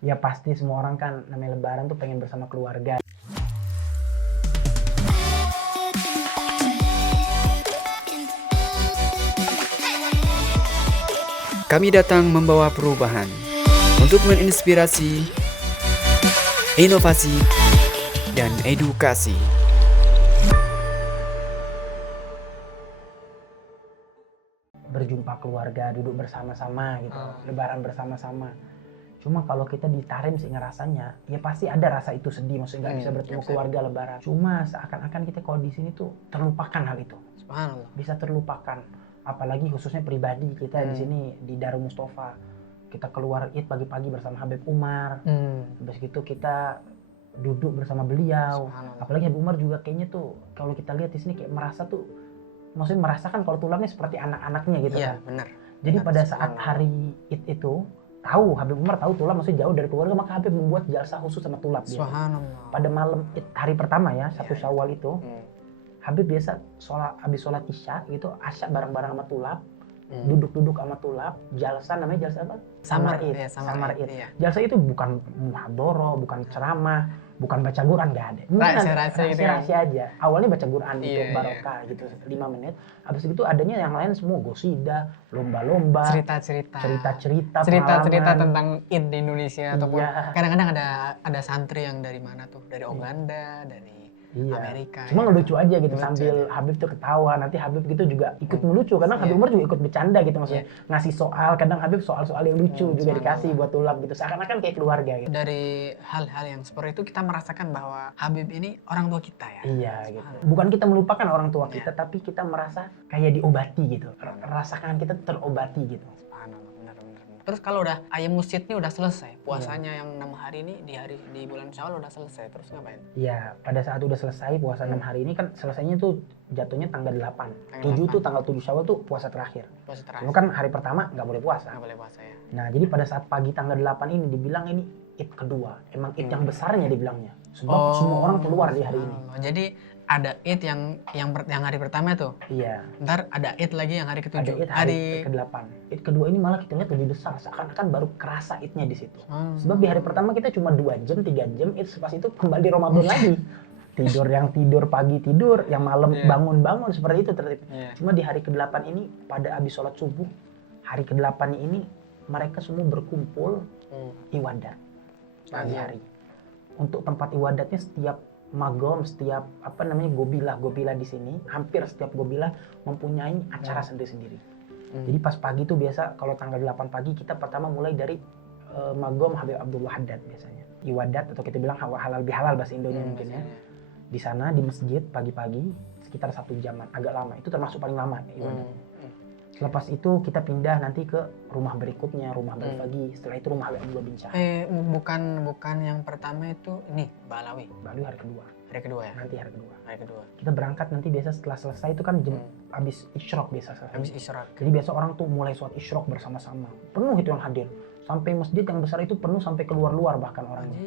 Ya pasti semua orang kan namanya lebaran tuh pengen bersama keluarga. Kami datang membawa perubahan untuk menginspirasi, inovasi, dan edukasi. Berjumpa keluarga, duduk bersama-sama gitu, lebaran bersama-sama. Cuma kalau kita di Tarim sih ngerasanya, ya pasti ada rasa itu sedih, maksudnya nggak bisa bertemu keluarga lebaran. Cuma seakan-akan kita kalau di sini tuh terlupakan hal itu. Subhanallah. Bisa terlupakan. Apalagi khususnya pribadi kita di sini di Darul Mustafa. Kita keluar Id pagi-pagi bersama Habib Umar. Habis gitu kita duduk bersama beliau. Apalagi Habib Umar juga kayaknya tuh kalau kita lihat di sini kayak merasa tuh, maksudnya merasakan kalau tulangnya seperti anak-anaknya gitu Iya, kan. benar. Jadi Benar, pada saat hari Id itu tahu Habib Umar tahu Tulab maksudnya jauh dari keluarga, maka Habib membuat jalsa khusus sama Tulab dia. Subhanallah. Pada malam Id hari pertama ya, 1 Syawal itu, Habib biasa habis sholat Isya gitu, asya bareng-bareng sama Tulab, duduk-duduk sama Tulab, jalsa namanya jalsa apa? Samar Id. Iya, Samar Id. Iya. Jalsa itu bukan muhadoro, bukan ceramah, bukan baca Quran, nggak ada. Rahasia-rahasia gitu ya. Rahasia aja. Awalnya baca Quran gitu, Iya, barokah gitu 5 menit. Habis itu adanya yang lain semua gosida, lomba-lomba, Cerita-cerita pengalaman. tentang Id di Indonesia ataupun Iya. kadang-kadang ada santri yang dari mana tuh, dari Uganda, dari Amerika. Cuma ya. ngelucu aja gitu Ngelucu sambil aja. Habib tuh ketawa, nanti Habib gitu juga ikut melucu karena Habib Umar juga ikut bercanda gitu maksudnya. Ngasih soal, kadang Habib soal-soal yang lucu juga dikasih buat Tulab gitu. Seakan-akan kayak keluarga gitu. Dari hal-hal yang seperti itu kita merasakan bahwa Habib ini orang tua kita ya. Iya gitu. Bukan kita melupakan orang tua kita, tapi kita merasa kayak diobati gitu. Rasakan kita terobati gitu. Subhanallah, benar. Terus kalau udah ayam musid ini udah selesai, puasanya yang 6 hari ini di bulan Syawal udah selesai, terus ngapain? Iya, pada saat udah selesai puasa 6 hari ini kan selesainya tuh jatuhnya tanggal 8. 7 tuh tanggal 7 Syawal tuh puasa terakhir. Puasa terakhir. Cuma kan hari pertama nggak boleh puasa. Nggak boleh puasa ya. Nah, jadi pada saat pagi tanggal 8 ini dibilang ini Id kedua. Emang Id yang besarnya dibilangnya. Sebab semua orang keluar di hari ini. Jadi ada Id yang hari pertama tuh. Iya. Ntar ada Id lagi yang hari Ada ke-7. Id hari ke-8. Id kedua ini malah kita lihat lebih besar. Seakan-akan baru kerasa Idnya di situ. Sebab di hari pertama kita cuma 2 jam, 3 jam. Id pas itu kembali Ramadan lagi. Tidur pagi tidur, yang malam bangun seperti itu tertib. Cuma di hari ke-8 ini pada habis sholat subuh, hari ke-8 ini mereka semua berkumpul iwadat pagi hari. Untuk tempat iwadatnya setiap magom, setiap gobilah di sini, hampir setiap gobilah mempunyai acara sendiri-sendiri. Jadi pas pagi itu biasa kalau tanggal 8 pagi kita pertama mulai dari magom Habib Abdullah Haddad biasanya. Iwadat atau kita bilang halal bihalal bahasa Indonesia mungkin ya. Di sana di masjid pagi-pagi sekitar 1 jaman, agak lama. Itu termasuk paling lama ibadah. Selepas itu kita pindah nanti ke rumah berikutnya, rumah Balfagi. Setelah itu rumah Habib Abdullah bin Syahab. Bukan yang pertama itu ini Balawi. Baru hari kedua. Hari kedua ya. Nanti hari kedua. Hari kedua. Kita berangkat nanti biasa setelah selesai itu kan jam habis isyraq biasa selesai. Habis isyraq. Jadi biasa orang tuh mulai sholat isyraq bersama-sama. Penuh itu yang hadir. Sampai masjid yang besar itu penuh sampai keluar-luar bahkan orangnya.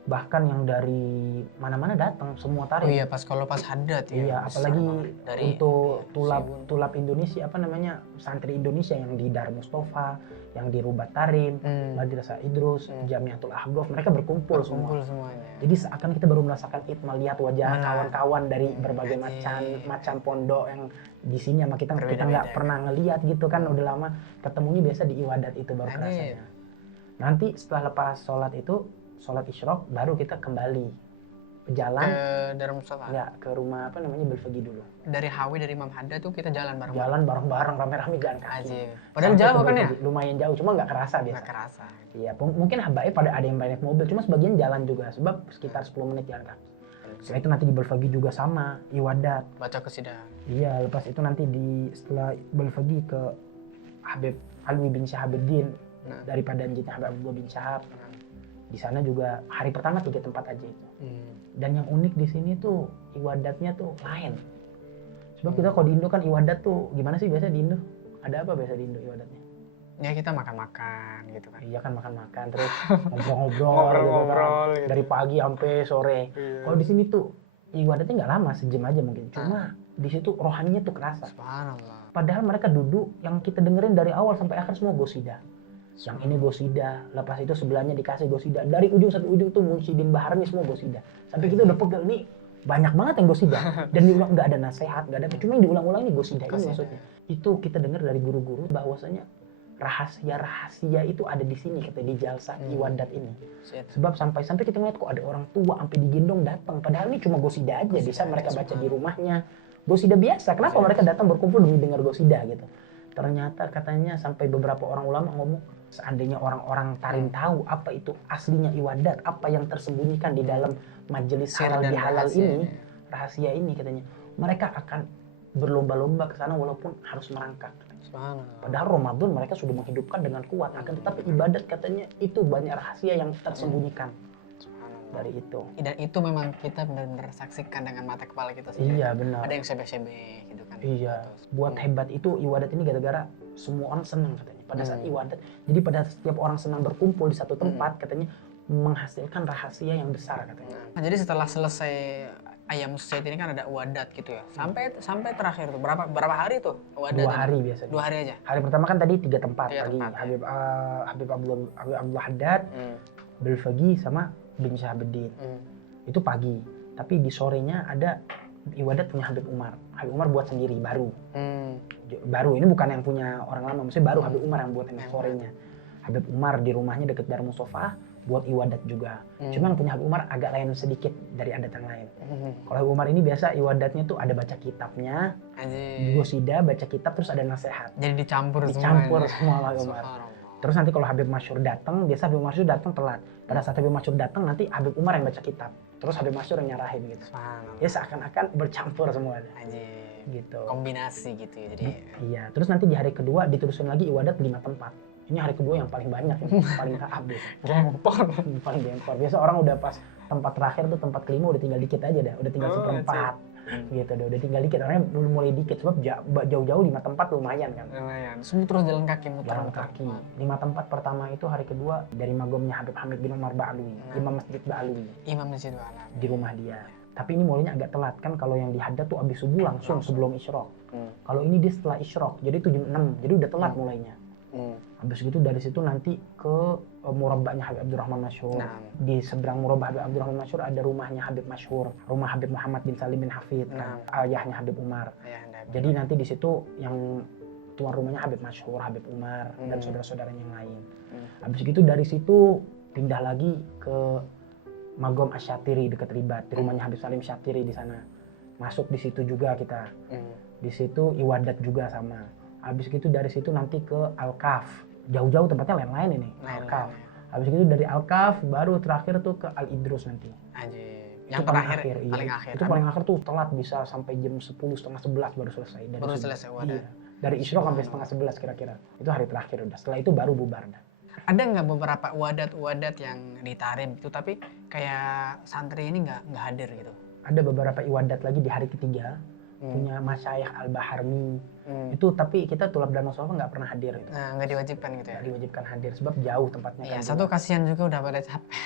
Bahkan yang dari mana-mana datang semua Tarim. Oh iya, kalau pas hadat ya. Iya, apalagi dari untuk tulab Indonesia santri Indonesia yang di Darul Mustafa, yang di Rubat Tarim, Madrasah Idrus, Jamiatul Ahqaf, mereka berkumpul semua. semuanya. Jadi seakan kita baru merasakan Id, melihat wajah kawan-kawan dari berbagai macam pondok yang di sini sama kita nggak pernah ngelihat gitu kan, udah lama ketemunya biasa di iwadat itu baru kerasanya. Nanti setelah lepas sholat isyraq baru kita kembali jalan ke Darul Mustafa. Ya, ke rumah Balfagi dulu. Dari Hawi dari Imam Haddad tuh kita jalan bareng. Jalan bareng-bareng rame-rame jalan kaki. Padahal jauh kan ya? Lumayan jauh, cuma nggak kerasa biasa. Nggak kerasa. Iya, mungkin habaib pada ada yang banyak mobil, cuma sebagian jalan juga sebab sekitar 10 menit jalan kaki. Setelah itu nanti di Balfagi juga sama, iwadat. Baca qasidah. Iya, lepas itu nanti setelah Balfagi ke Habib Alwi bin Syahabuddin daripada anjingnya Habib Abdullah bin Syahab. Di sana juga hari pertama 3 tempat aja itu. Dan yang unik di sini tuh iwadatnya tuh lain. Sebab kita kalau di Indo kan iwadat tuh gimana sih biasa di Indo? Ada apa biasa di Indo iwadatnya? Ya kita makan-makan gitu kan. Iya kan makan-makan terus ngobrol-ngobrol gitu. Dari pagi sampai sore. Kalau di sini tuh ibadatnya nggak lama, sejam aja mungkin. Cuma di situ rohaninya tuh kerasa. Subhanallah. Padahal mereka duduk yang kita dengerin dari awal sampai akhir semua gosida. Yang ini gosida, lepas itu sebelahnya dikasih gosida. Dari ujung sampai ujung tuh Munsyidin Bahar nih semua gosida. Sampai kita udah pegel nih, banyak banget yang gosida. Dan diulang, nggak ada nasihat, nggak ada, cuma yang diulang-ulang ini gosida ini maksudnya. Itu kita dengar dari guru-guru bahwasanya rahasia-rahasia itu ada di sini, kata di jalsa iwadat ini. Sebab sampai-sampai kita ngeliat kok ada orang tua sampai digendong datang, padahal ini cuma gosida aja, bisa mereka baca di rumahnya. Gosida biasa, kenapa mereka datang berkumpul demi dengar gosida gitu. Ternyata katanya sampai beberapa orang ulama ngomong, seandainya orang-orang Tarim tahu apa itu aslinya iwadat, apa yang tersembunyikan di dalam majelis halal bihalal ini, rahasia ini katanya, mereka akan berlomba-lomba ke sana walaupun harus merangkak. Padahal Ramadan mereka sudah menghidupkan dengan kuat, akan tetapi ibadat katanya itu banyak rahasia yang tersembunyikan dari itu. Dan itu memang kita benar-benar saksikan dengan mata kepala kita sendiri. Iya benar. Ada yang sebeh-sebeh gitu kan. Iya. Buat hebat itu ibadat ini gara-gara semua orang senang katanya pada saat ibadat. Jadi pada setiap orang senang berkumpul di satu tempat katanya menghasilkan rahasia yang besar katanya. Nah, jadi setelah selesai ayam set ini kan ada wadat gitu ya. Sampai terakhir tuh berapa hari tuh wadat? 2 hari biasanya. 2 hari aja. Hari pertama kan tadi 3 tempat 3 pagi. tempat, ya. Habib Abdullah Haddad, Belfagi sama bin Syahabuddin. Itu pagi. Tapi di sorenya ada iwadat punya Habib Umar. Habib Umar buat sendiri baru. Baru ini bukan yang punya orang lama, maksudnya baru Habib Umar yang buat yang sorenya. Habib Umar di rumahnya dekat Darul Mustafa buat iwadat juga. Cuma yang punya Habib Umar agak lain sedikit dari adat yang lain. Kalau Habib Umar ini biasa iwadatnya tuh ada baca kitabnya, gosida, baca kitab, terus ada nasihat. Jadi dicampur semua Habib Umar. Terus nanti kalau Habib Masyur datang, biasa Habib Masyur datang telat. Pada saat Habib Masyur datang nanti Habib Umar yang baca kitab. Terus Habib Masyur yang nyarahin gitu. Ya seakan-akan bercampur semua. Gitu. Kombinasi gitu ya. Jadi iya, terus nanti di hari kedua diterusin lagi iwadat 5 tempat. Ini hari kedua yang paling banyak, yang paling habis. Paling gempor. Biasa orang udah pas tempat terakhir tuh tempat kelima udah tinggal dikit aja dah, udah tinggal seperempat. Gitu udah tinggal dikit, orangnya belum mulai dikit sebab jauh-jauh 5 tempat lumayan kan. Lumayan. Semua terus jalan kaki muter. Jalan kaki. 5 tempat pertama itu hari kedua dari magomnya Habib Hamid bin Umar Ba'alwi, Imam Masjid Ba'alwi. Imam Masjid Ba'alwi. Di rumah dia. Tapi ini mulainya agak telat kan, kalau yang di Haddad tuh abis subuh langsung sebelum isyraq. Kalau ini dia setelah isyraq, jadi 7 jam 6, jadi udah telat mulainya. Habis gitu dari situ nanti ke murabba'nya Habib Abdurrahman Masyhur. Di seberang murabba' Habib Abdurrahman Masyhur ada rumahnya Habib Masyhur, rumah Habib Muhammad bin Salim bin Hafid, kan, ayahnya Habib Umar. Jadi nanti di situ yang tuan rumahnya Habib Masyhur, Habib Umar dan saudara-saudaranya yang lain. Habis gitu dari situ pindah lagi ke Magom Asyatiri dekat Ribat, di rumahnya Habib Salim Syatiri di sana. Masuk di situ juga kita. Di situ iwadat juga sama. Habis gitu dari situ nanti ke Al-Kaf. Jauh-jauh tempatnya lain-lain ini. Al-Kaf. Habis gitu dari Al-Kaf baru terakhir tuh ke Al-Idrus nanti. Yang terakhir, paling akhir. Itu paling akhir tuh telat, bisa sampai jam 10, setengah 11 baru selesai. Baru selesai wadat. Iya. Dari isyraq sampai setengah 11 kira-kira. Itu hari terakhir udah. Setelah itu baru bubar dah. Ada nggak beberapa wadat yang ditarim itu tapi kayak santri ini nggak hadir gitu? Ada beberapa iwadat lagi di hari ketiga. Punya Masyayikh Al-Baharmi. Itu tapi kita tulab dan musofa nggak pernah hadir itu. Nah, nggak diwajibkan gitu ya? Nggak diwajibkan hadir sebab jauh tempatnya. Iya, satu kasihan juga udah pada capek.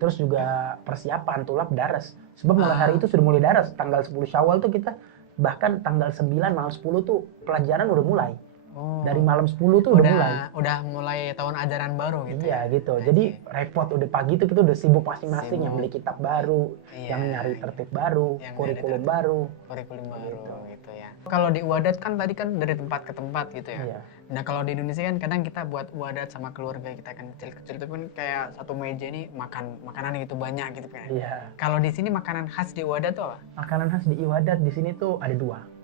Terus juga persiapan tulab daras. Sebab mulai hari itu sudah mulai daras. Tanggal 10 Syawal tuh kita, bahkan tanggal 9 malam 10 tuh pelajaran udah mulai. Dari malam 10 tuh udah mulai tahun ajaran baru gitu. Iya gitu. Jadi repot udah pagi tuh kita udah sibuk masing-masing, yang beli kitab baru, yang nyari tertib baru, kurikulum baru gitu ya. Kalau di wadat kan tadi kan dari tempat ke tempat gitu ya. Iya. Nah kalau di Indonesia kan kadang kita buat wadat sama keluarga kita kan kecil-kecil itu kan kayak satu meja ini makanan gitu banyak gitu kan. Iya. Kalau di sini makanan khas di wadat tuh apa? Makanan khas di iwadat di sini tuh ada 2.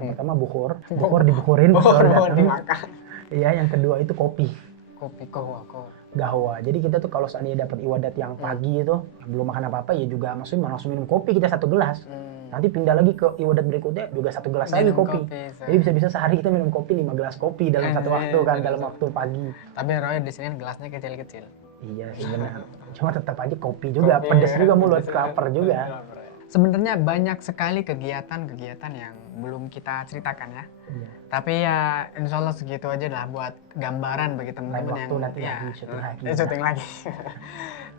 Yang pertama bukhur dibukurin, dimakan. Iya, yang kedua itu kopi. Kopi kahwa. Gahwa. Jadi kita tuh kalau seandainya dapat iwadat yang pagi itu belum makan apa-apa ya juga maksudnya langsung minum kopi kita 1 gelas. Nanti pindah lagi ke iwadat berikutnya juga 1 gelas lagi kopi. Jadi bisa-bisa sehari kita minum kopi 5 gelas kopi dalam satu waktu kan, dalam waktu pagi. Tapi Roy di sini gelasnya kecil-kecil. Iya sih benar. Cuma tetap aja kopi juga, pedes juga mulut, lapar juga. Sebenarnya banyak sekali kegiatan-kegiatan yang belum kita ceritakan ya. Iya. Tapi ya insya Allah segitu aja lah buat gambaran bagi teman-teman yang nanti syuting lagi.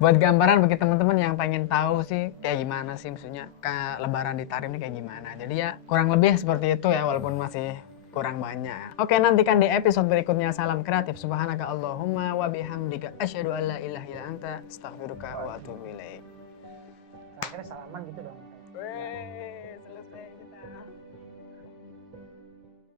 Buat gambaran bagi teman-teman yang pengen tahu sih kayak gimana sih maksudnya ke Lebaran di Tarim ini kayak gimana. Jadi ya kurang lebih seperti itu ya walaupun masih kurang banyak. Oke, nantikan di episode berikutnya. Salam kreatif. Subhanaka Allahumma wa bihamdika asyhadu an la ilaha illa anta astaghfiruka wa atubu ilaik. Terakhir salaman gitu dong.